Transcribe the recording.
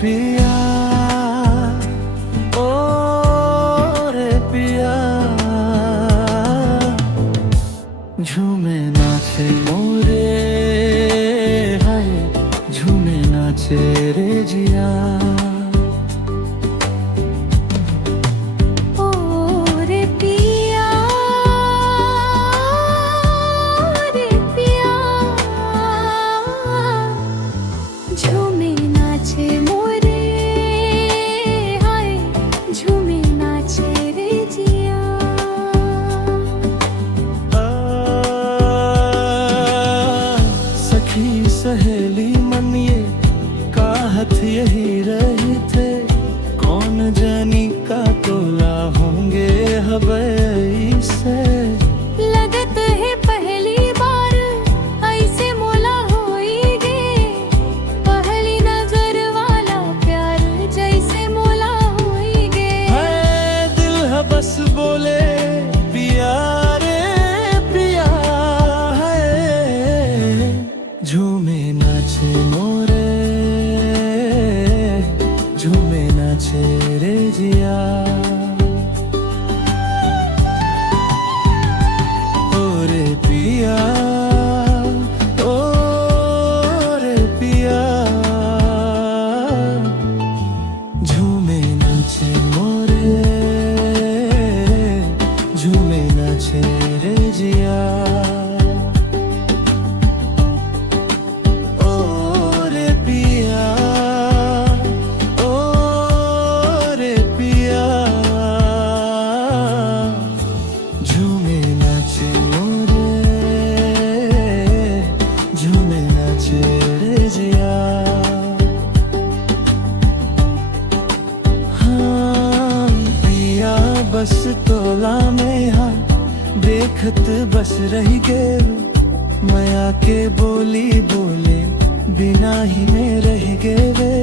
पिया, ओ रे पिया, झूमे नाचे मोरे, हाय झूमे नाचे रे जिया। झूमे नाचे मोरे, हाय झूमे नाचे रे जिया। सखी सहेली मन ये कहत यही रहे थे, कौन जानी का तोला होंगे हवई से। लगत है पहली बार ऐसे मोला होई गे, पहली नजर वाला प्यार जैसे मोला होई गे। है दिल है बस बोले पिया रे पिया, है झूमे नाचे मोरे, झूमे नाचे रे जिया। ओ रे पिया, ओ रे पिया, झूमे नाचे मोरे, झूमे नाचे रे जिया। ओ रे पिया, ओ रे पिया, झूमे नाचे मोरे, झूमे नाचे रे जिया। हाँ पिया बस तोला में हाँ देखत बस रही गे, मैं आके बोली बोले बिना ही में रह गे वे।